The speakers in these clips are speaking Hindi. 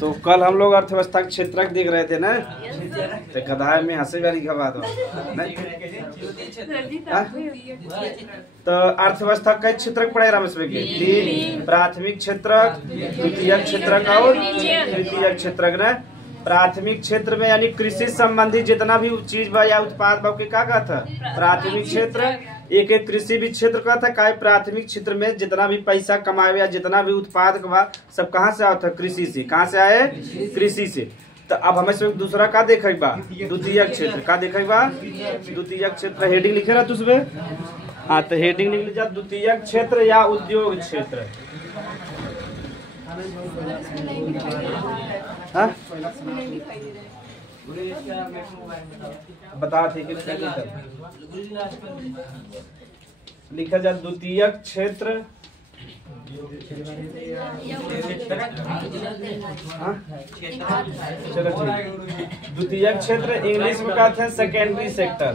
तो कल हम लोग अर्थव्यवस्था के क्षेत्रक देख रहे थे ना, तो गधा में हंसे वाली का बात तो अर्थव्यवस्था कई क्षेत्रक पढ़े रहा इसमें के तीन, प्राथमिक क्षेत्रक, द्वितीयक क्षेत्रक और तृतीयक क्षेत्रक ना। प्राथमिक क्षेत्र में यानी कृषि संबंधी जितना भी चीज बा या उत्पाद बा के का था प्राथमिक क्षेत्र। एक एक कृषि भी क्षेत्र का था का प्राथमिक क्षेत्र में जितना भी पैसा कमाए या जितना भी उत्पाद बा सब कहाँ से आता कृषि से। कहाँ से आए? कृषि से। तो अब हमें दूसरा का देखे बा द्वितीयक क्षेत्र का देखे बा द्वितीयक क्षेत्र हेडिंग लिखे रहा तुझमें। हाँ तो हेडिंग लिख लीजिए द्वितीयक क्षेत्र या उद्योग क्षेत्र। हाँ बता थे कि लिखा जाए द्वितीयक क्षेत्र चलो ठीक। द्वितीयक क्षेत्र इंग्लिश में कहते हैं सेकेंडरी सेक्टर।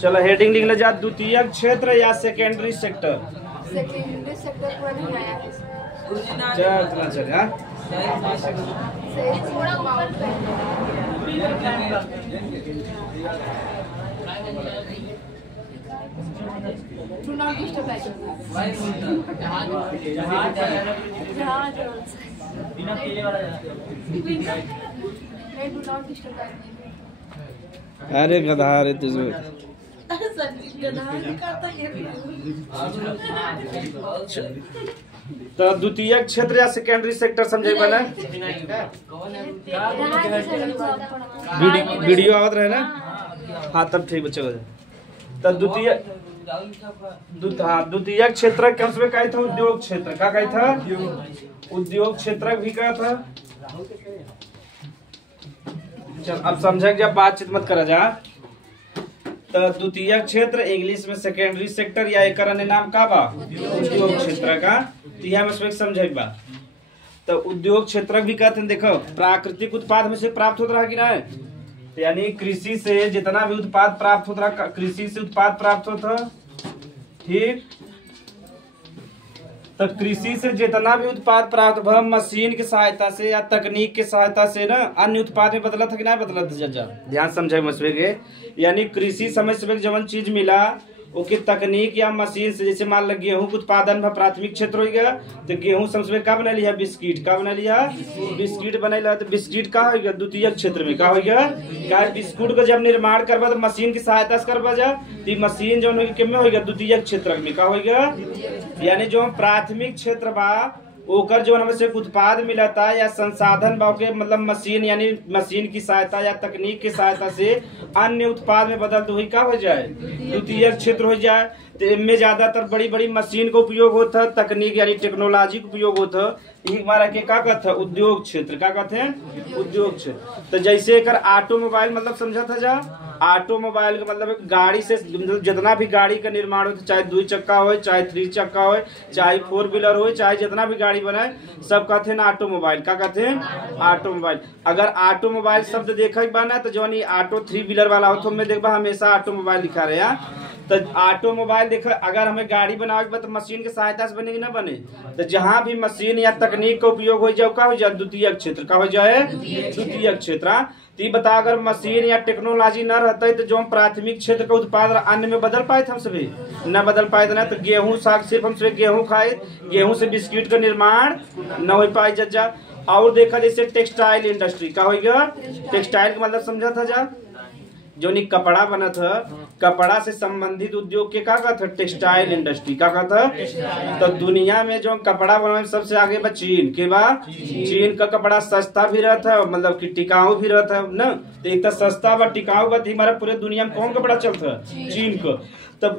चलो हेडिंग लिख ले जा द्वितीयक क्षेत्र या सेकेंडरी सेक्टर। सेकेंडरी सेक्टर पूरा नहीं आया है। चल चल हाँ Do not disturb us. Do not disturb us. अरे गधा रे तुझे तो द्वितीयक क्षेत्र या सेकेंडरी सेक्टर समझे बना वीडियो आवत रहे ना। हाँ तब ठीक बच्चे तो द्वितीयक क्षेत्र कम से कहा था उद्योग क्षेत्र का कहा था उद्योग क्षेत्र भी कहा था। चल अब समझे जब बातचीत मत करा जा। तो द्वितीयक क्षेत्र इंग्लिश में सेकेंडरी सेक्टर या एक अन्य नाम का बा उद्योग क्षेत्र का। तो में समझे बा तो उद्योग क्षेत्र भी कहते हैं। देखो प्राकृतिक उत्पाद में से प्राप्त होता रहा कि ना, यानी कृषि से जितना भी उत्पाद प्राप्त होता रहा कृषि से उत्पाद प्राप्त होता ठीक। तो कृषि से जितना भी उत्पाद प्राप्त हुआ मशीन की सहायता से या तकनीक की सहायता से ना अन्य उत्पाद में बदला था कि नहीं बदला था। ध्यान समझे मसवे के यानी कृषि समय से जवन चीज मिला ओके तकनीक या मशीन से जैसे मान लो गेहूं के उत्पादन में प्राथमिक क्षेत्र हो गया तो गेहूं सबसे का बना लिया बिस्किट का बना लिया बिस्किट बना तो बिस्किट का हो गया द्वितीयक क्षेत्र में का हो गया क्या बिस्कुट का जब निर्माण करवा तो मशीन की सहायता से करवा जा तो मशीन जो में हो गया द्वितीयक क्षेत्र में का हो गया। यानी जो प्राथमिक क्षेत्र बा ओकर जो हमें से उत्पाद मिला था या संसाधन बा के मतलब मशीन यानी मशीन की सहायता या तकनीक की सहायता से अन्य उत्पाद में बदल तो का हो जाए द्वितीयक क्षेत्र हो जाए। तो इनमें ज्यादातर बड़ी बड़ी मशीन का उपयोग होता तकनीक यानी टेक्नोलॉजी का उपयोग होता हमारा के का कहते हैं उद्योग क्षेत्र का कहते हैं उद्योग क्षेत्र। तो जैसे एक ऑटोमोबाइल मतलब समझा था जा ऑटोमोबाइल का मतलब एक गाड़ी से जितना भी गाड़ी का निर्माण हो चाहे 2 चक्का हो चाहे 3 चक्का हो चाहे 4 व्हीलर हो चाहे जितना भी गाड़ी बनाए सब कहते हैं ऑटोमोबाइल का कहते हैं ऑटोमोबाइल। अगर ऑटोमोबाइल शब्द देखा बना तो जो ऑटो 3 व्हीलर वाला हो तो हमें देखा हमेशा ऑटोमोबाइल लिखा रहे। तो ऑटोमोबाइल देखो अगर हमें गाड़ी बनावे तो मशीन की सहायता से बनेगी ना बने। तो जहाँ भी मशीन या तकनीक का उपयोग हो जाए का हो जाए द्वितीयक क्षेत्र का हो जाए द्वितीयक क्षेत्र। तो बता अगर मशीन या टेक्नोलॉजी न रहता है तो जो हम प्राथमिक क्षेत्र का उत्पाद अन्य में बदल पाए थे हम सभी न बदल पाए थे ना। तो गेहूं साग सिर्फ हम सभी गेहूं खाए गेहूं से बिस्किट का निर्माण न हो पाए जा। और देखा जैसे टेक्सटाइल इंडस्ट्री का हो गया टेक्सटाइल का मतलब समझा था जा जो नहीं कपड़ा बना था कपड़ा से संबंधित उद्योग के का था टेक्सटाइल इंडस्ट्री का था। तो दुनिया में जो कपड़ा बनाने सबसे आगे बा चीन के बाद चीन का कपड़ा सस्ता भी रहता है मतलब कि टिकाऊ भी रहता है ना। तो एक तो सस्ता व टिकाऊ बात हमारा पूरे दुनिया में कौन कपड़ा चलता है चीन को। तब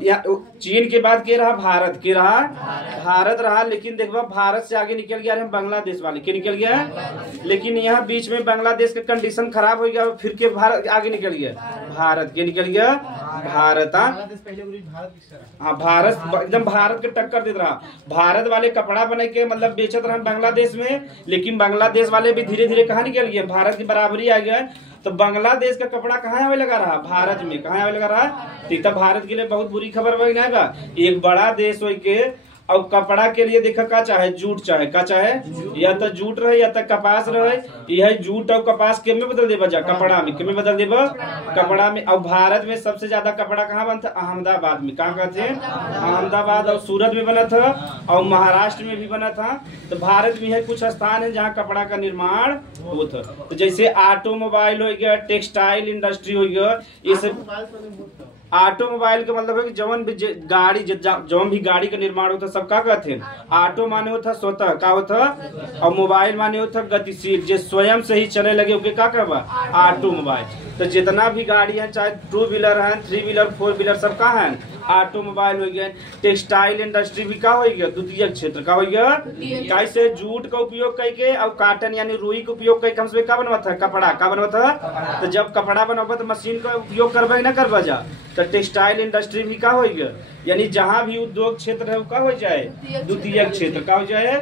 चीन के बाद के रहा भारत के रहा भारत रहा लेकिन देखो भारत से आगे निकल गया बांग्लादेश वाले के निकल गया लेकिन यहाँ बीच में बांग्लादेश का कंडीशन खराब हो गया फिर के भारत आगे निकल गया भारत के निकल गया भारत हाँ भारत एकदम भारत के टक्कर देत रहा। भारत वाले कपड़ा बना के मतलब बेचत रहा बांग्लादेश में, लेकिन बांग्लादेश वाले भी धीरे धीरे कहाँ निकल गए, भारत की बराबरी आ गया। तो बांग्लादेश का कपड़ा कहाँ आवे लगा रहा, भारत में कहाँ आवे लगा रहा। तो भारत के लिए बहुत बुरी खबर बन जाएगा। एक बड़ा देश हो के और कपड़ा के लिए देखा का चाहे जूट चाहे का चाहे या तो जूट रहे या तो कपास रहे, यह जूट और कपास के में बदल देबा जा, कपड़ा में के में बदल देबा कपड़ा में। और भारत में सबसे ज्यादा कपड़ा कहाँ बनता, अहमदाबाद में। कहाँ कहते हैं, अहमदाबाद और सूरत में बना था और महाराष्ट्र में भी बना था। तो भारत में है कुछ स्थान है जहाँ कपड़ा का निर्माण होता। तो जैसे ऑटोमोबाइल हो गया, टेक्सटाइल इंडस्ट्री हो गया, ये सब ऑटोमोबाइल का मतलब है कि जवन भी गाड़ी जवन भी गाड़ी का निर्माण होता सब का कहते हैं। ऑटो माने होता स्वतः का होता, और मोबाइल माने होता गतिशील, जो स्वयं से ही चले लगे ओके का कहबा ऑटोमोबाइल। तो जितना भी गाड़ी है चाहे 2 व्हीलर है, 3 व्हीलर 4 व्हीलर सब का है ऑटोमोबाइल हो गया। टेक्सटाइल इंडस्ट्री भी का हो गया, द्वितीय क्षेत्र का हो गया। कैसे जूट का उपयोग करके और काटन यानी रुई का उपयोग करके हम सब का बनवा था, कपड़ा का बनवा था। तो जब कपड़ा बनवा तो मशीन का उपयोग करबे ना करबा जा। तो टेक्सटाइल इंडस्ट्री भी का हो गया, यानी जहाँ भी उद्योग क्षेत्र है वो का हो जाए, द्वितीय क्षेत्र का हो जाए।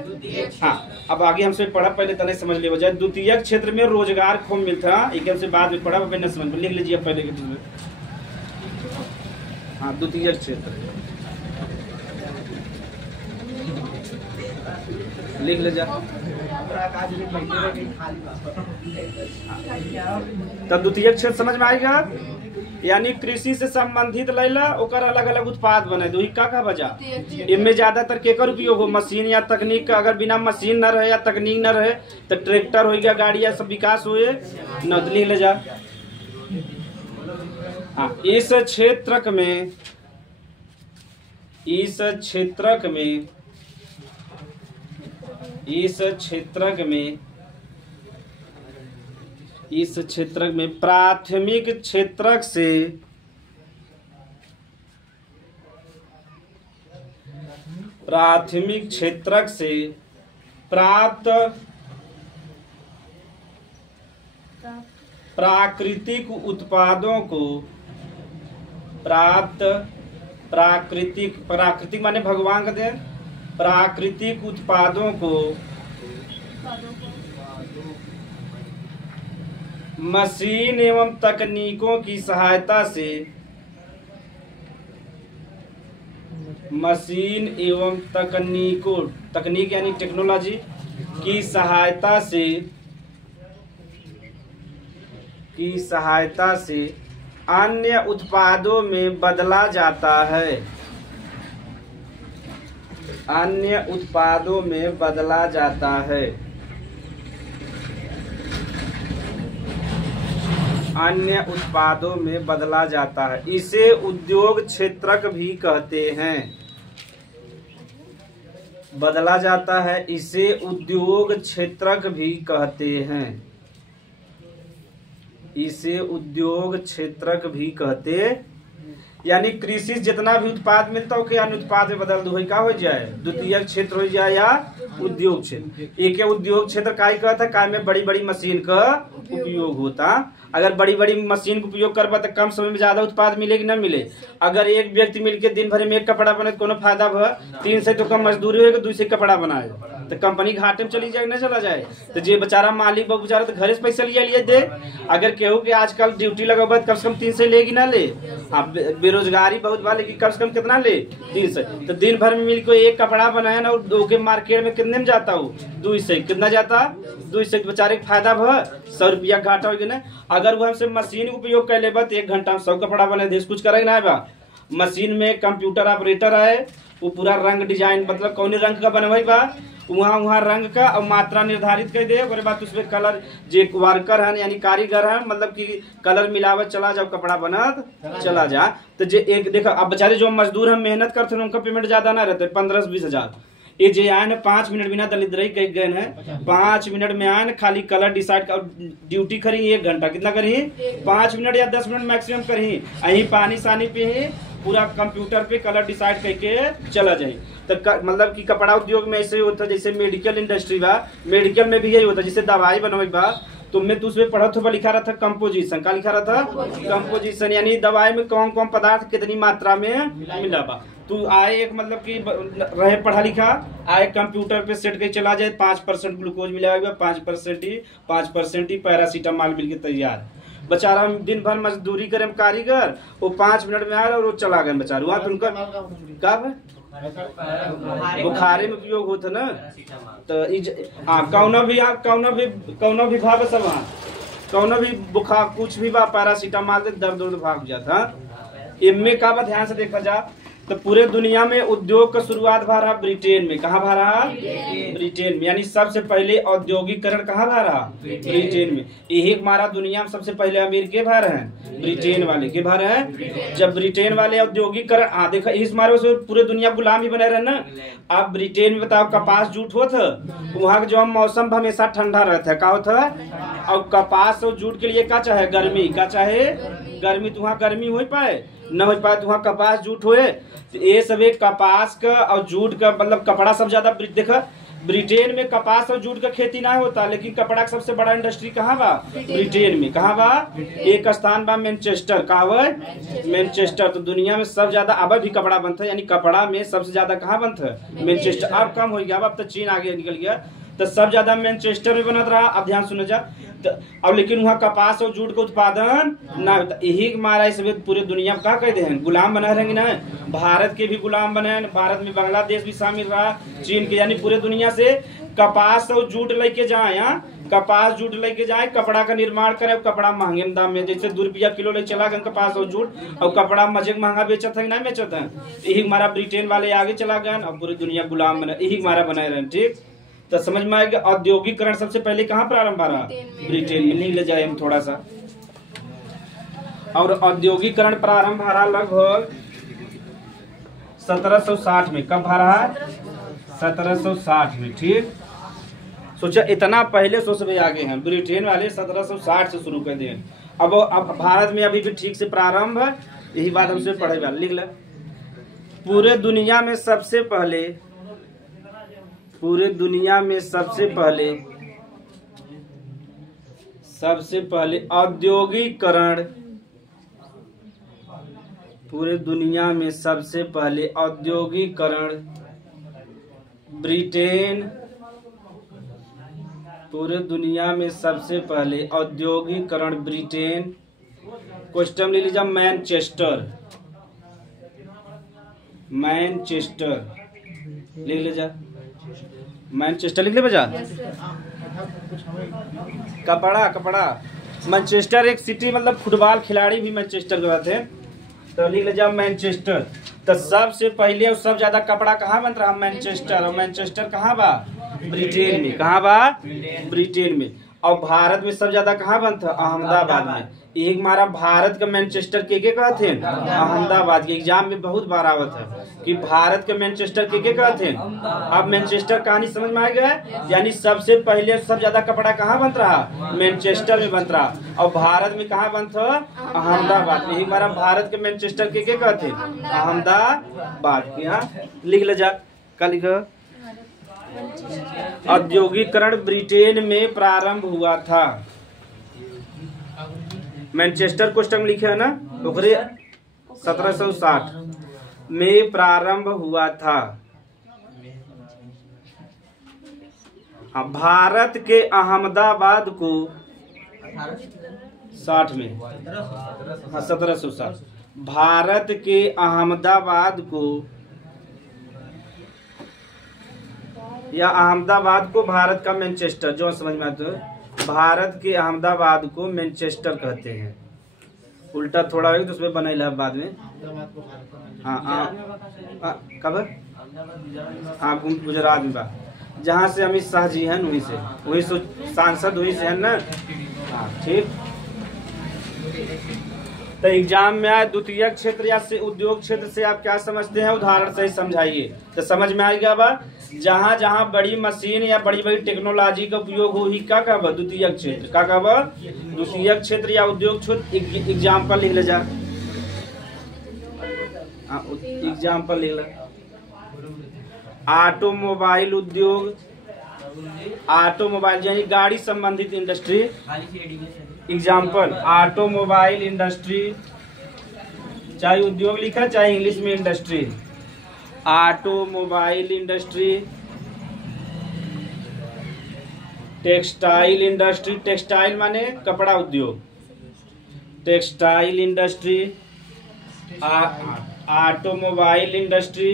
हाँ अब आगे हमसे पढ़ा, पहले तने समझ ले जाए। द्वितीय क्षेत्र में रोजगार खूब मिलता है, एक से बाद में पढ़ा न समझ लिख लीजिए पहले के चीज। हाँ द्वितीय क्षेत्र लिख ले जा। तब द्वितीय क्षेत्र समझ में आएगा, यानी कृषि से संबंधित लैला ओकर अलग अलग उत्पाद बने दो का बजा। इनमें ज्यादातर केकर उपयोग हो, मशीन या तकनीक का। अगर बिना मशीन न रहे या तकनीक न रहे तो ट्रैक्टर हो गया, गाड़ी या सब विकास हुए न। लिख ले जा। हाँ इस क्षेत्रक में प्राथमिक क्षेत्रक से प्राप्त प्राकृतिक उत्पादों को प्राकृतिक माने भगवान कहते हैं, प्राकृतिक उत्पादों को मशीन एवं तकनीकों की सहायता से तकनीक यानी टेक्नोलॉजी की सहायता से अन्य उत्पादों में बदला जाता है। अन्य उत्पादों में बदला जाता है। अन्य उत्पादों में बदला जाता है। इसे उद्योग क्षेत्रक भी कहते हैं। बदला जाता है, इसे उद्योग क्षेत्रक भी कहते हैं। इसे उद्योग क्षेत्रक भी कहते, यानी कृषि जितना भी उत्पाद मिलता हो अन्य उत्पाद में बदल दो का हो जाए, द्वितीय क्षेत्र हो जाए या उद्योग क्षेत्र। एक उद्योग क्षेत्र काय कहता है, काय में बड़ी बड़ी मशीन का उपयोग होता। अगर बड़ी बड़ी मशीन का उपयोग करबा तो कम समय में ज्यादा उत्पाद मिले कि न मिले। अगर एक व्यक्ति मिलकर दिन भर में एक कपड़ा बने कोनो फायदा भ 3 से तो कम मजदूरी होगा, 2 से कपड़ा बनाए तो कंपनी घाटे में चली जाए न चला जाए। तो जे बेचारा मालिक बेचारा तो घरे से पैसा लिए दे। अगर केहू के आजकल ड्यूटी लगेगा कम से कम 3 से लेगी ना ले। अब बेरोजगारी बहुत बा, लेकिन कम से कम कितना ले 3 से। तो दिन भर में मिल को एक कपड़ा बनाया ना और मार्केट में कितने में जाता हो 2 से, कितना जाता 2 से, बेचारे के फायदा भ 100 रुपया घाटा हो गया। अगर वो हमसे मशीन उपयोग कर लेबा तो 1 घंटा में 100 कपड़ा बने देश कुछ करे ना बा। मशीन में कंप्यूटर ऑपरेटर है, वो पूरा रंग डिजाइन मतलब कौन रंग का बनवाई बा, वहाँ रंग का और मात्रा निर्धारित कर दे। और बाद उसमें कलर जे वर्कर है यानी कारीगर है, मतलब कि कलर मिलावत चला जाओ कपड़ा बनत चला जा। तो जे एक देखो अब बेचारे जो मजदूर हम मेहनत करते हैं उनका पेमेंट ज्यादा ना रहता है, 15 से 20 हजार। ये जे आए न 5 मिनट बिना दलित रही कही गए हैं, 5 मिनट में आए न खाली कलर डिसाइड कर, ड्यूटी करी 1 घंटा, कितना करी 5 मिनट या 10 मिनट मैक्सिमम करी। अही पानी सानी पे पूरा कंप्यूटर पे कलर डिसाइड करके चला जाए। तो मतलब कि कपड़ा उद्योग में ऐसे होता है जैसे मेडिकल इंडस्ट्री बा, मेडिकल में भी यही होता है। जैसे दवाई बनवाई बा तुमने तो उसमें पढ़ा था, लिखा रहा था कंपोजिशन। क्या लिखा रहा था? कंपोजिशन, यानी दवाई में कौन कौन पदार्थ कितनी मात्रा में मिला बा। तू आए एक मतलब कि रहे पढ़ा लिखा, आए कंप्यूटर पे सेट के चला जाए, 5% ग्लूकोज मिला हुआ, 5% ही पैरासीटामॉल मिल के तैयार। बेचारा दिन भर मजदूरी करे कारीगर, वो 5 मिनट में आया और वो चला गए बेचारा। वहाँ पे उनका क्या बुखारे में उपयोग होता ना। तो कौनो भी भाव सब, वहाँ कौनो भी बुखार कुछ भी बा, पैरासीटामॉल से दर्द भाग जाता। इनमें का बा ध्यान से देखा जा तो पूरे दुनिया में उद्योग का शुरुआत भा रहा ब्रिटेन में। कहाँ भा रहा? ब्रिटेन में। यानी सबसे पहले औद्योगिकरण कहाँ भा रहा? ब्रिटेन में। यही हमारा दुनिया में सबसे पहले अमीर के भा रहे हैं? ब्रिटेन वाले के भा रहे हैं। जब ब्रिटेन वाले औद्योगिकरण देखा, इस मारे से पूरे दुनिया गुलाम ही बने रहे ना। अब ब्रिटेन में बताओ कपास जूट होता, वहाँ का जो मौसम हमेशा ठंडा रहता है, क्या होता है? और कपास और जूट के लिए क्या चाहे? गर्मी। क्या चाहे? गर्मी। तो वहाँ गर्मी हो पाए न हो पाए, तो वहाँ कपास जूट होए। तो ये सब एक कपास का और जूट का मतलब कपड़ा सब ज्यादा। देखा ब्रिटेन में कपास और जूट का खेती ना होता, लेकिन कपड़ा का सबसे बड़ा इंडस्ट्री कहाँ बा? ब्रिटेन में। कहाँ बा? एक स्थान बा मैनचेस्टर। कहाँ बा? मैनचेस्टर। तो दुनिया में सब ज्यादा अब भी कपड़ा बनता है, यानी कपड़ा में सबसे ज्यादा कहाँ बनता है? मैनचेस्टर। अब कम हो गया, अब तो चीन आगे निकल गया, तो सब ज्यादा मैनचेस्टर में बनत रहा। अब ध्यान सुनो जा। तो अब लेकिन वहाँ कपास और जूट का उत्पादन ना होता। यही मारा इस पूरे दुनिया में क्या कहते हैं? गुलाम बना रहेंगे ना। भारत के भी गुलाम बने, भारत में बांग्लादेश भी शामिल रहा, चीन के, यानी पूरे दुनिया से कपास और जूट लेके जाए। कपास जूट लेके जाए, कपड़ा का निर्माण करे, कपड़ा महंगे दाम में, जैसे 2 रुपया किलो ले चला गए कपास और जूट, और कपड़ा मजे महंगा बेचत है, नहीं बेचत है। यही हमारा ब्रिटेन वाले आगे चला गए और पूरी दुनिया गुलाम बने, यही हमारा बनाए रहे। ठीक, तो समझ में आएगा। औद्योगिकरण सबसे पहले कहाँ प्रारंभ रहा? ब्रिटेन में। नहीं ले जाए हम थोड़ा सा। और औद्योगिकरण प्रारंभ रहा लगभग 1760 में। कब रहा? 1760 में। ठीक, सोचा इतना पहले सोच में आगे हैं ब्रिटेन वाले, 1760 से शुरू कर दिए। अब भारत में अभी भी ठीक से प्रारंभ है, यही बात हमसे पढ़े। लिख ले, पूरे दुनिया में सबसे पहले औद्योगिकरण, पूरे दुनिया में सबसे पहले औद्योगिकरण ब्रिटेन, पूरे दुनिया में सबसे पहले औद्योगिकरण ब्रिटेन। क्वेश्चन ले लीजिए, मैनचेस्टर लिख ले जा, मैनचेस्टर लिख ले बजा। कपड़ा मैनचेस्टर एक सिटी, मतलब फुटबॉल खिलाड़ी भी मैनचेस्टर गए थे, तो लिख ले जा मैनचेस्टर। तो सबसे पहले और सब ज्यादा कपड़ा कहाँ बन रहा? मैनचेस्टर। और मैनचेस्टर कहाँ बा? ब्रिटेन में। कहाँ बा? ब्रिटेन में। और भारत में सब ज्यादा कहाँ बनता? अहमदाबाद में। एक हमारा भारत का मैनचेस्टर के कहते हैं? अहमदाबाद के। एग्जाम में बहुत बार आवत है कि भारत के मैनचेस्टर के कहते हैं। अब मैनचेस्टर कहानी समझ में आ गया, यानी सबसे पहले सब ज्यादा कपड़ा कहाँ बन रहा? मैनचेस्टर में बन रहा। और भारत में कहाँ बनता? अहमदाबाद में। हमारा भारत के मैनचेस्टर के कहते हैं? अहमदाबाद के। यहाँ लिख ले जा, क्या लिखा? औद्योगिकरण ब्रिटेन में प्रारंभ हुआ था। मैनचेस्टर क्वेश्चन लिखे है ना, ओकरे 1760 में प्रारंभ हुआ था। भारत के अहमदाबाद को 60 में, 1760 भारत के अहमदाबाद को, या अहमदाबाद को भारत का मैनचेस्टर, जो समझ में आता है, भारत के अहमदाबाद को मैनचेस्टर कहते हैं। उल्टा थोड़ा है तो उसमें बनेला बाद में। कब? हाँ, गुजरात में बा, जहाँ से अमित शाह जी हैं, वही से सांसद वही से है ना। हाँ, ठीक। तो एग्जाम में आए द्वितीय क्षेत्र या से उद्योग क्षेत्र से आप क्या समझते हैं? उदाहरण से समझाइए, तो समझ में आएगा। बा जहाँ जहाँ बड़ी मशीन या बड़ी बड़ी टेक्नोलॉजी का उपयोग हो, ही क्या कहब? द्वितीय क्षेत्र। क्या कहब? द्वितीय क्षेत्र या उद्योग क्षेत्र। एग्जाम्पल लिख ले जा, एग्जाम्पल लिख ले। ऑटोमोबाइल उद्योग, ऑटोमोबाइल यानी गाड़ी संबंधित इंडस्ट्री। एग्जाम्पल ऑटोमोबाइल इंडस्ट्री, चाहे उद्योग लिखा चाहे इंग्लिश में industry. Automobile industry, textile industry, textile माने कपड़ा उद्योग, textile industry, automobile industry,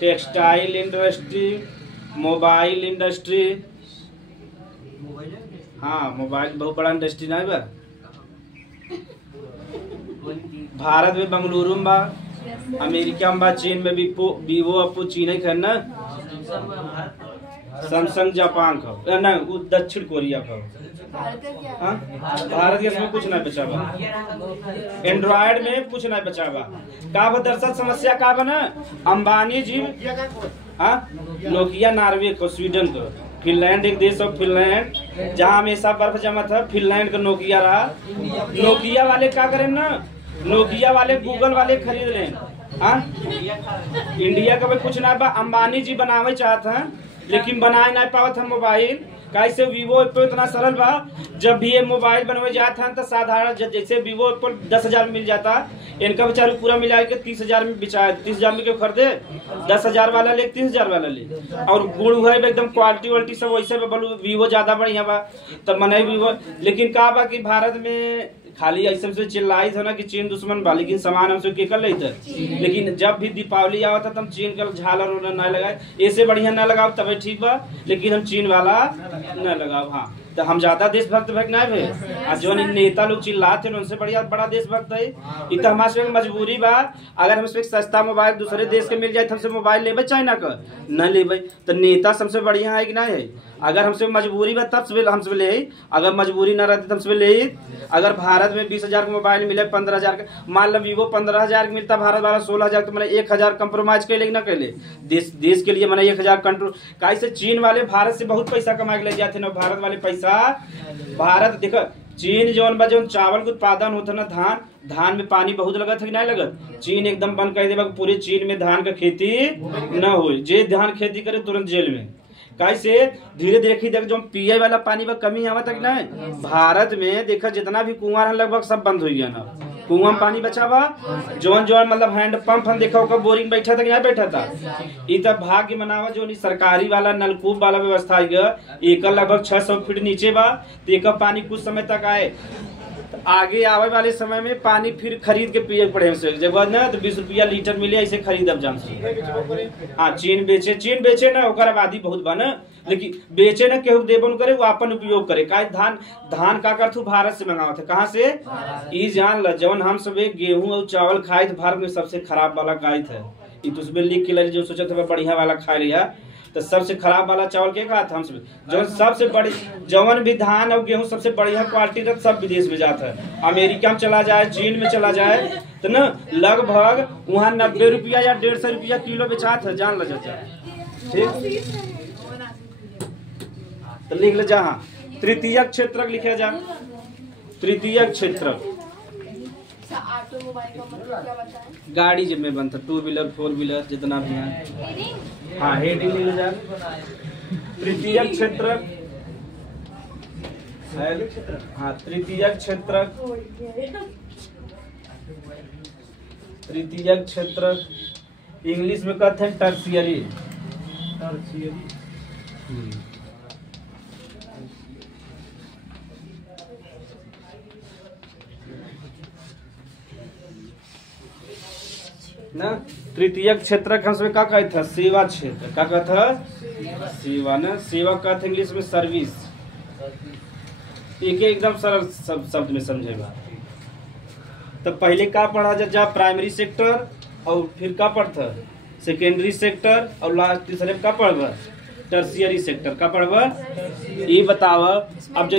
textile industry, mobile industry. हाँ, मोबाइल बहुत बड़ा इंडस्ट्री ना बा। भारत में बेंगलुरु में बा, अमेरिका में बा, चीन में वीवो ओप्पो चीन है ना, सैमसंग जापान का ना, वो दक्षिण कोरिया का। हाँ, भारत के इसमें कुछ नहीं बचा बा, एंड्रॉयड में कुछ नहीं बचा बा। का बा दरअसल समस्या का बा ना, अंबानी जी नोकिया नॉर्वे को, स्वीडन को, फिनलैंड एक देश और फिनलैंड जहाँ हमेशा बर्फ जमा था, फिनलैंड का नोकिया रहा। नोकिया वाले क्या करें ना, नोकिया वाले गूगल वाले खरीद लें। इंडिया का भी कुछ ना बा, अंबानी जी बनावे चाहते हैं लेकिन बनाए नहीं पावत है मोबाइल। कैसे वीवो एप्पल इतना सरल बा, जब भी ये मोबाइल बनवे जाते हैं तो साधारण जैसे वीवो एप्पल 10,000 में मिल जाता, इनका बेचारे पूरा मिला के 30,000 में बिचाए। 30,000 में क्यों खरीदे, 10,000 वाला ले, 30,000 वाला ले। और गुण हुआ एकदम क्वालिटी वालिटी सब वैसे बोलो वीवो ज्यादा बढ़िया बा, तब मने वीवो। लेकिन का बा कि भारत में खाली ऐसे से चिल्लाई था ना कि चीन दुश्मन बा, लेकिन सामान हमसे के कर लेते। लेकिन जब भी दीपावली आवा था तब चीन का झालर उलर ना लगाए, ऐसे बढ़िया ना लगाओ तबे ठीक बा, लेकिन हम चीन वाला ना लगाओ। हाँ, तो हम ज्यादा देशभक्त भक्त ना है, जो नेता लोग चिल्लाते उनसे बढ़िया बड़ा देशभक्त है। इत हमारे मजबूरी बा, अगर हमसे सस्ता मोबाइल दूसरे देश के मिल जाए तो हमसे मोबाइल लेबे चाइना का न लेबे, तो नेता सबसे बढ़िया है कि ना है। अगर हमसे मजबूरी बा तब से हमसे ले, अगर मजबूरी ना रहती तो हमसे ले। अगर भारत में 20,000 का मोबाइल मिले 15,000 का, मान लो वीवो 15,000 का मिलता, भारत वाला 16,000, तो मैंने 1,000 कंप्रोमाइज कर ले ना कर ले देश के लिए, मैंने 1,000 कंट्रोल। कैसे चीन वाले भारत से बहुत पैसा कमा के ले जाते ना, भारत वाले पैसा भारत देखो। चीन जौन बा जौन चावल के उत्पादन होता ना, धान में पानी बहुत लगत है कि नहीं लगत, चीन एकदम बंद कर देगा, पूरे चीन में धान का खेती न हो। जे धान खेती करे तुरंत जेल में। कैसे धीरे धीरे देख जो पिए वाला पानी में कमी आवा तक ना, भारत में देखा जितना भी कुआं है लगभग सब बंद हो गया ना, कुआं में पानी बचा बा। जौन मतलब हैंड पंप हम देखा होगा, बोरिंग बैठा था कि नहीं बैठा था, ये तब भाग्य मनावा जो सरकारी वाला नलकूप वाला व्यवस्था है, एक लगभग 600 फीट नीचे बा, तो एक पानी कुछ समय तक आए। तो आगे आवे वाले समय में पानी फिर खरीद के पिए पड़े से जब ना, तो 20 रुपया लीटर मिले, ऐसे खरीदब जान से। हाँ, चीन बेचे ना, ओकर आबादी बहुत बा ना, लेकिन बेचे ना केहू देबन करे, वो अपन उपयोग करे। का धान का करथु भारत से मंगावा थे, कहाँ से ई जान ल। जवन हम सब गेहूं और चावल खाए थे, भारत में सबसे खराब वाला खाए थे, ई तो उसमें लिख के लगे जो सोचा था बढ़िया वाला खा लिया, तो सबसे खराब वाला चावल के कहा था हमसे। जो सबसे बड़ी जवन भी धान और गेहूं सबसे बढ़िया क्वालिटी का सब विदेश में जाता है, अमेरिका में चला जाए, चीन में चला जाए, तो ना लगभग वहाँ 90 रुपया या 150 रुपया किलो बेचात है, जान ल जाता है। ठीक, तो लिख ले जा। हाँ, तृतीय क्षेत्र लिखे जा, तृतीय क्षेत्र ऑटोमोबाइल का मतलब क्या बताएं? गाड़ी जब में बनता, 2 व्हीलर 4 व्हीलर जितना भी है। हाँ, हेडिंग ले जा। तृतीय क्षेत्र, हाँ तृतीय क्षेत्र, तृतीय क्षेत्र इंग्लिश में कहते हैं टर्शियरी। ना तृतीय क्षेत्र का क्या कहता था, सेवा क्षेत्र। क्या कहता था, सेवा ना, सेवा कहते इंग्लिश में सर्विस। एक एकदम सरल शब्द में समझेगा। तो पहले क्या पढ़ा जा, प्राइमरी सेक्टर, और फिर क्या पढ़ता सेकेंडरी सेक्टर, और लास्ट तीसरे का पढ़वा टर्शियरी सेक्टर। का पढ़वा ये बताव। अब जो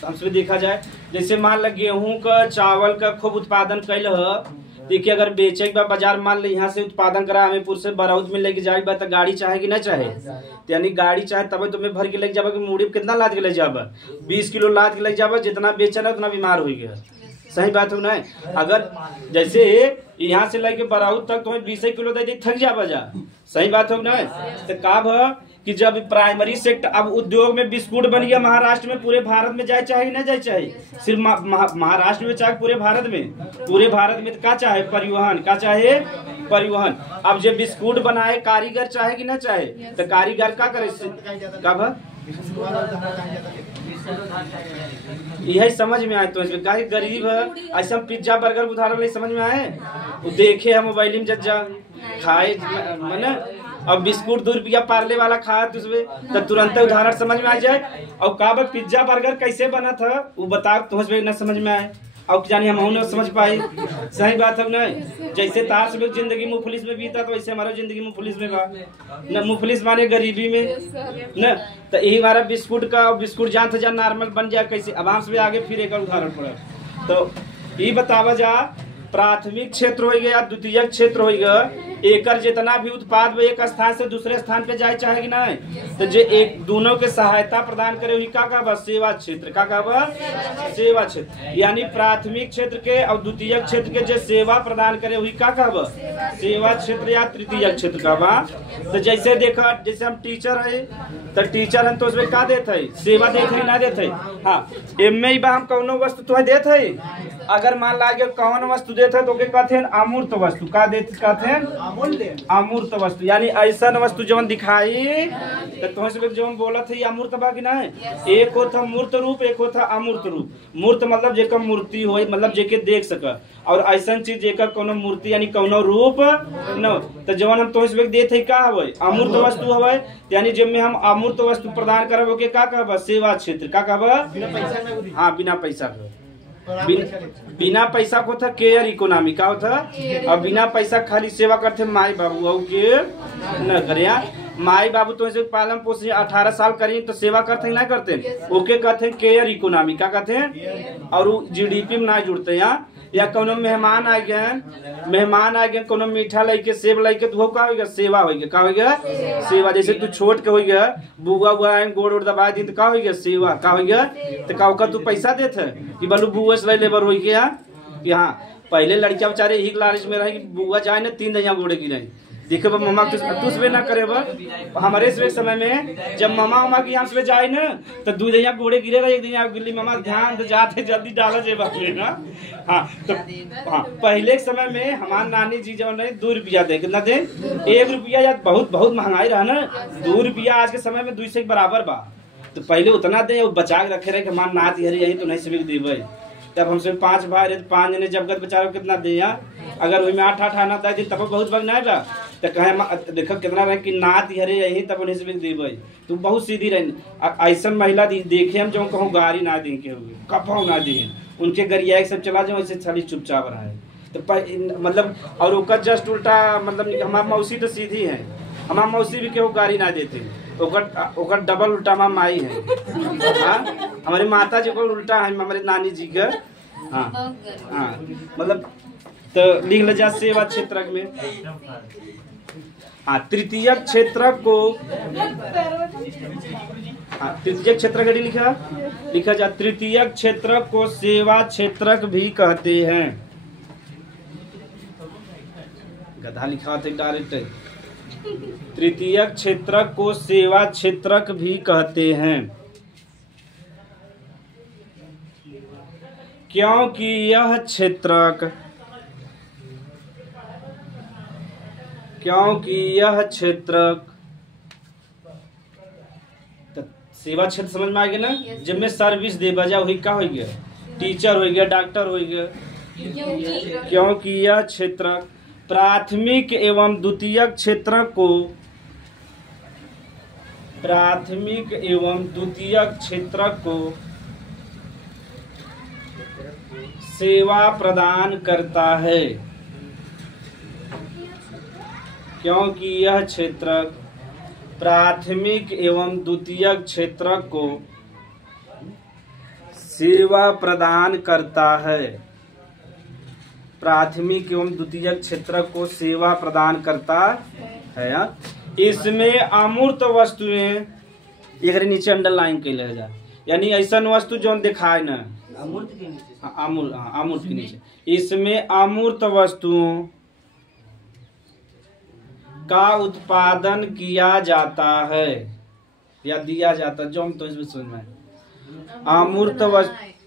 हमसे देखा जाए, जैसे मान लो गेहूं का चावल का खूब उत्पादन कैल है, देखिए अगर बेचे के बाजार मान ले यहाँ से उत्पादन करा हमीरपुर से बरौद में लेके जाए तो गाड़ी चाहे कि ना चाहे, यानी गाड़ी चाहे तब तुम्हें भर के लेके जाबा, मूड़ी कितना लाद के ले जाबा, 20 किलो लाद के ले जाबा, जितना बेचा ना उतना बीमार हो गया। सही बात हो ना। अगर जैसे यहाँ से लेके बरौद तक तुम्हें 20 किलो दे थक जाबा जा, सही बात हो ना। तो का कि जब प्राइमरी सेक्टर अब उद्योग में बिस्कुट बन गया महाराष्ट्र में, पूरे भारत में जाए चाहे ना जाए चाहे, सिर्फ महाराष्ट्र में चाहे पूरे भारत में, पूरे भारत में क्या चाहे परिवहन, क्या चाहे परिवहन। अब जब बिस्कुट बनाए कारीगर चाहे कि ना चाहे, तो कारीगर क्या करे कब यही समझ में आए। तो इसमें का गरीब है ऐसा पिज्जा बर्गर उदाहरण नहीं समझ में आए, वो देखे है मोबाइल में जज्जा खाए मैंने, अब बिस्कुट 2 रुपया पार्ले वाला खाया तो उसमें तो तुरंत उदाहरण समझ में आ जाए। और का पिज्जा बर्गर कैसे बना था वो बता तो न समझ में आए, और जानी हम न समझ पाए। सही बात है नहीं, जैसे तार से जिंदगी मुफलिस में बीता तो वैसे हमारा जिंदगी मुफलिस में बा न, मुफलिस माने गरीबी में न। तो यही हमारा बिस्कुट का बिस्कुट जान जान नॉर्मल बन जाए कैसे। अब हम से आगे फिर एक उदाहरण पड़ा तो ये बतावा जा, प्राथमिक क्षेत्र हो गया, द्वितीयक क्षेत्र हो गया, एकर जितना भी उत्पाद वो एक स्थान से दूसरे स्थान पे जाए चाहे कि नहीं, तो जे एक दोनों के सहायता प्रदान करे वही का कहबा सेवा क्षेत्र, का कहबा सेवा क्षेत्र। यानी प्राथमिक क्षेत्र के और द्वितीयक क्षेत्र के जो सेवा प्रदान करे वही का कहबा सेवा क्षेत्र या तृतीयक क्षेत्र कहबा। तो जैसे देखा, जैसे हम टीचर है तो टीचर हम तो उसमें का देते है सेवा देते है ना देते है। हाँ एमे हम कौनो वस्तु तो देते है, अगर मान लागे कौन वस्तु देते है तो कहते हैं अमूर्त वस्तु, का देते कहते हैं अमूर्त वस्तु। यानी ऐसा वस्तु जो दिखाई तो जो बोला था अमूर्त बा कि नहीं, एक होता मूर्त रूप एक होता अमूर्त रूप। मूर्त मतलब जेकर मूर्ति हो मतलब जेके देख सका, और ऐसा चीज जेकर कोनो मूर्ति यानी कोनो रूप न। तो जवन हम तो देते है का हवे अमूर्त वस्तु हवे, यानी जब में हम अमूर्त वस्तु प्रदान करब के का कहबा सेवा क्षेत्र, का कहबा हाँ बिना पैसा बिना पैसा को था केयर इकोनॉमी का होता। और बिना पैसा खाली सेवा करते माई बाबू के न करे। माई बाबू तो ऐसे पालन पोषण 18 साल करी तो सेवा करते हैं ना करते, ओके कहते हैं केयर इकोनॉमी, का कहते हैं। और जीडीपी में ना जुड़ते यहाँ। या कोनो मेहमान आ गए कोनो मीठा लेके सेब लेके तो का होगा सेवा होगा, का होगा सेवा। जैसे तू छोट के होगा बुआ बुआ आए गोड़ उड़ दबा दी तो का होगा सेवा, का होगा तो का तू पैसा देते कि बोलू बुआ से लेबर हो गया। यहाँ पहले लड़किया बेचारे ही लालच में रहे कि बुआ जाए ना 3 दैया गोड़े गिरे देखे मम्मा तुस ना करे हमारे समय में जब मामा उमा की यहाँ से जाए ना तो 2 दैया गोड़े गिरे रहे, 1 दैया गिरली मम्मा ध्यान तो जाते जल्दी डाला जाए ना। हाँ तो हाँ पहले के समय में हमारे नानी जी जब नहीं 2 रुपया दे कितना दे 1 रुपया या बहुत बहुत महंगाई रहा ना, 2 रुपया आज के समय में 2 से बराबर बा। तो पहले उतना दे बचा के रखे रहे कि हमारे नात हरी यही तो नहीं सभी देवे। तब हमसे 5 भाई रहे 5 जने जब गत बेचारा कितना दे, अगर वही में 8 आना था तब बहुत बग नहीं बा। तो कहे देखो कितना रहे कि नात हरे यही तब उन्हें से देवे। तू बहुत सीधी रही ऐसा महिला देखे हम जो कहूँ गाड़ी ना दी के हुए कपाऊ ना दी उनके गरिया सब चला जाओ ऐसे छड़ी चुपचाप रहा है। तो मतलब और ओकर जस्ट उल्टा मतलब हमारा मौसी तो सीधी है, हमारा मौसी भी केहू गाड़ी ना देते, ओकर डबल उल्टा हमारा माई है। हाँ हमारी माता जी को उल्टा है हमारे नानी जी का। हाँ हाँ मतलब तो लिख ल जा सेवा क्षेत्र में। हाँ तृतीय क्षेत्र को हाँ तृतीय क्षेत्र कड़ी लिखा जा तृतीय क्षेत्र को सेवा क्षेत्रक भी कहते हैं। गधा लिखा था डायरेक्ट। तृतीय क्षेत्रक को सेवा क्षेत्रक भी कहते हैं क्योंकि यह क्षेत्रक सेवा क्षेत्र समझ में आ गया ना, जिनमें सर्विस दे बजा वही का हो गया टीचर हो गया डॉक्टर हो गया। क्योंकि यह क्षेत्र प्राथमिक एवं द्वितीयक क्षेत्र को सेवा प्रदान करता है। क्योंकि यह क्षेत्र प्राथमिक एवं द्वितीयक क्षेत्र को सेवा प्रदान करता है। प्राथमिक एवं द्वितीयक क्षेत्र को सेवा प्रदान करता है। इसमें अमूर्त वस्तुएं एक नीचे अंडरलाइन के ले जा, यानी ऐसा वस्तु जो दिखाए ना अमूर्त के नीचे, इसमें अमूर्त वस्तुओं का उत्पादन किया जाता है या दिया जाता है, जो हम तो इसमें समझ में अमूर्त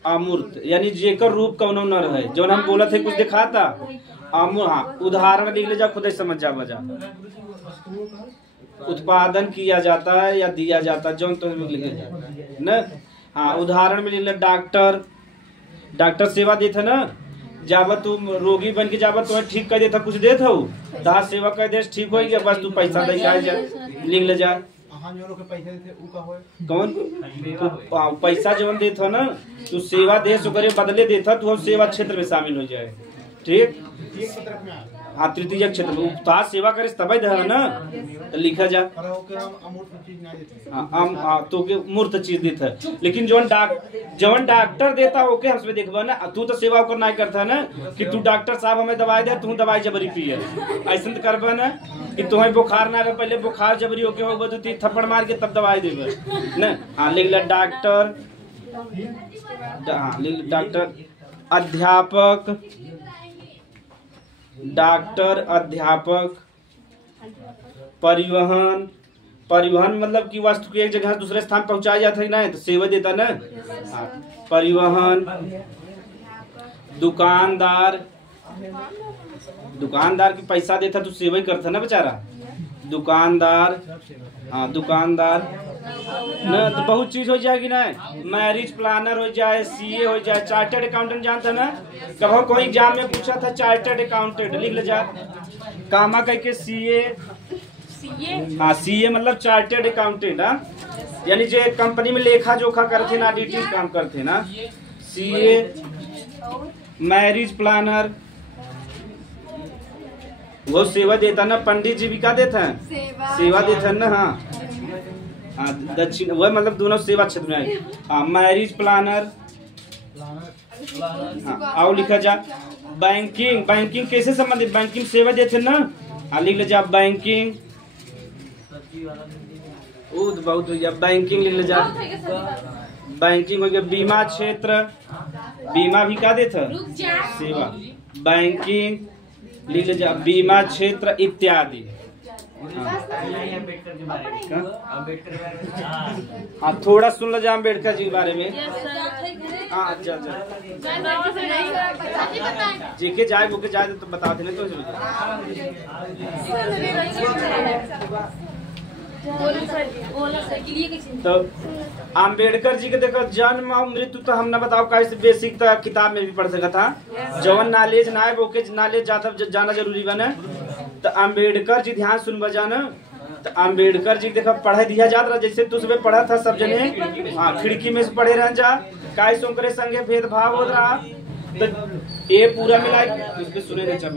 अमूर्त यानी जेकर रूप कौनो न रहे, जो हम बोला थे कुछ दिखाता हाँ उदाहरण लिख ले जा, खुद ही समझ जा बजा। उत्पादन किया जाता है या दिया जाता है, जो तो लिख ले न। हाँ उदाहरण में लिख ले, डॉक्टर सेवा देता ना, जाबत तू रोगी बन के जाबत तुम्हें ठीक कर देता, कुछ देता हो तहां सेवा कर दे ठीक हो गया, बस तू पैसा दे जा, लिख ले जा। कौन तू पैसा जवन देता ना, तू सेवा दे सो करे बदले देता, तू हम सेवा क्षेत्र में शामिल हो जाए, ठीक। हाँ तृतीय क्षेत्र में उपतार सेवा करे तब दे ना, तो लिखा जा। हाँ तो के मूर्त चीज देता है, लेकिन जवन डॉक्टर देता ओके हमसे देखबा ना, तू तो सेवा ओकर नहीं करता ना कि तू डॉक्टर साहब हमें दवाई दे, तू दवाई जबरी पिए, ऐसा तो करबा ना कि तुम्हें बुखार ना आगे, पहले बुखार जबरी होके होगा तो तीन थप्पड़ मार के तब दवाई देबे ना। हाँ लिख ले डॉक्टर, हाँ लिख डॉक्टर अध्यापक, डॉक्टर अध्यापक, परिवहन, परिवहन मतलब कि वस्तु को एक जगह से दूसरे स्थान पहुंचाया जाता है ना, तो सेवा देता ना। हाँ, परिवहन, दुकानदार, दुकानदार की पैसा देता तो सेवा ही करता ना बेचारा, दुकानदार। हाँ दुकानदार न, तो बहुत चीज हो जाएगी ना, मैरिज प्लानर हो जाए, सीए हो जाए, चार्टर्ड अकाउंटेंट जानता ना, कहो कोई एग्जाम में पूछा था चार्टर्ड अकाउंटेंट, लिख ले जा कामा कह के सीए। हाँ सीए मतलब चार्टर्ड अकाउंटेंट, हाँ यानी जो कंपनी में लेखा जोखा करते ना, ऑडिटिंग काम करते ना, सीए। मैरिज प्लानर वो सेवा देता ना, पंडित जी भी क्या देता है, सेवा देता है ना। हाँ दक्षिण वह मतलब दोनों सेवा क्षेत्र में आए। हाँ मैरिज प्लानर। हाँ आओ लिखा जा बैंकिंग, बैंकिंग कैसे संबंधित, बैंकिंग सेवा देते ना। हाँ लिख ले जा बैंकिंग, बहुत हो गया बैंकिंग, लिख ले जा बैंकिंग हो गया। बीमा क्षेत्र, बीमा भी क्या देता सेवा, बैंकिंग लिख ले जा, बीमा क्षेत्र इत्यादि। हाँ थोड़ा सुन लो जा अम्बेडकर जी के बारे में। हाँ अच्छा जेके जाए वो के जाए तो बता देना तो अम्बेडकर जी के देखो जन्म और मृत्यु तो हम ना बताओ कैसे, बेसिक तो किताब में भी पढ़ सका था, जवन नॉलेज ना है वो के नॉलेज जाना जरूरी बने। तो अम्बेडकर जी ध्यान सुन बजाना, तो अम्बेडकर जी देखो पढ़ाई दिया जाता रहा, जैसे तू सुबह पढ़ा था सब जने। हाँ खिड़की में से पढ़े रह जा, काय सोकरे संगे भेदभाव हो रहा, तो ये पूरा मिला सुने नहीं चल।